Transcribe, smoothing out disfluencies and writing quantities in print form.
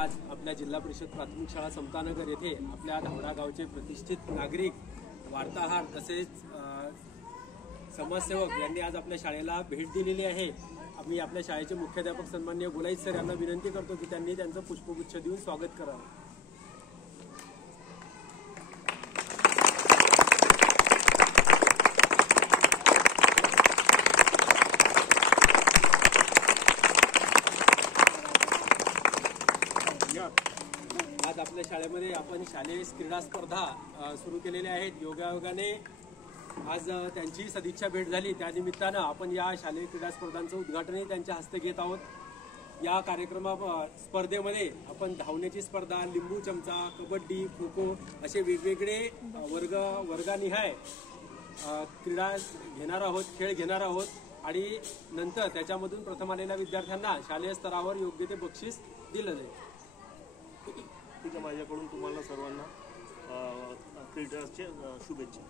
आज आपल्या जिल्हा परिषद प्राथमिक शाळा समतानगर येथे आपल्या धावडा गावचे प्रतिष्ठित नागरिक, वार्ताहर तसेच समाजसेवक यांनी आज आपल्या शाळेला भेट दिलेली आहे। आम्ही आपल्या शाळेचे मुख्याध्यापक सन्माननीय गुलाईत सर यांना विनंती करतो की त्यांनी त्यांचं पुष्पगुच्छ देऊन स्वागत करावं। आज आपल्या शाळेमध्ये आपण शालेय क्रीडा स्पर्धा सुरू केलेल्या आहेत। योगायोगाने आज त्यांची सदिच्छा भेट झाली, त्या निमित्तानं आपण या शालेय क्रीडा स्पर्धांचं उद्घाटनही त्यांच्या हस्ते घेत आहोत। या स्पर्धेमध्ये आपण धावण्याची स्पर्धा, लिंबू चमचा, कबड्डी, खो खो असे वेगवेगळे वर्गानिहाय क्रीडा घेणार आहोत, खेळ घेणार आहोत आणि नंतर त्याच्यामधून प्रथम आलेल्या विद्यार्थ्यांना शालेय स्तरावर योग्य ते बक्षीस दिलं जाईल। ठीक आहे, माझ्याकडून तुम्हाला सर्वांना क्रीडाचे शुभेच्छा।